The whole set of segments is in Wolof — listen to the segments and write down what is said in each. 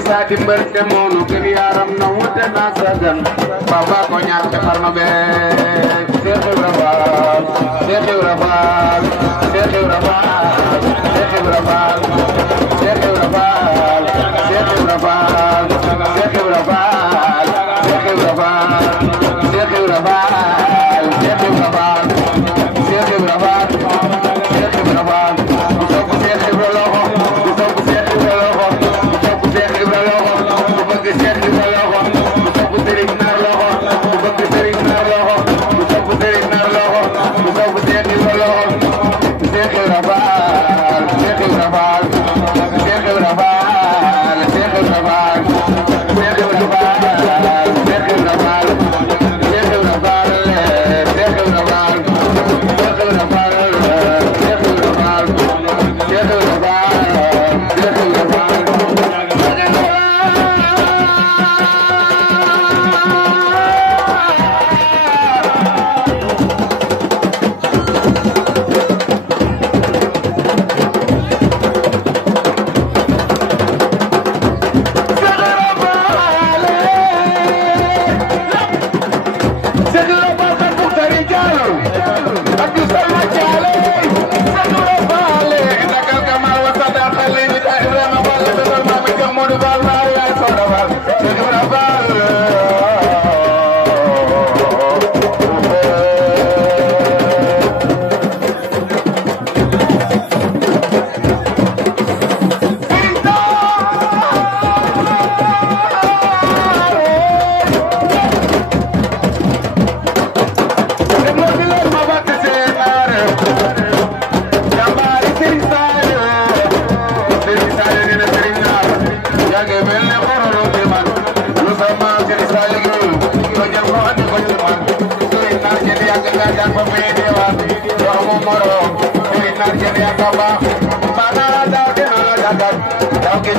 Isa dimber demono kiri aram na wute na sagan baba ko ñaar te xarma be Cheikh Ibrahima Cheikh Ibrahima Cheikh Ibrahima Cheikh Ibrahima Cheikh Ibrahima Cheikh Ibrahima Cheikh Ibrahima Cheikh Ibrahima Cheikh Ibrahima Cheikh Ibrahima Cheikh Ibrahima Cheikh Ibrahima ko Cheikh Ibrahima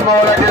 Moro,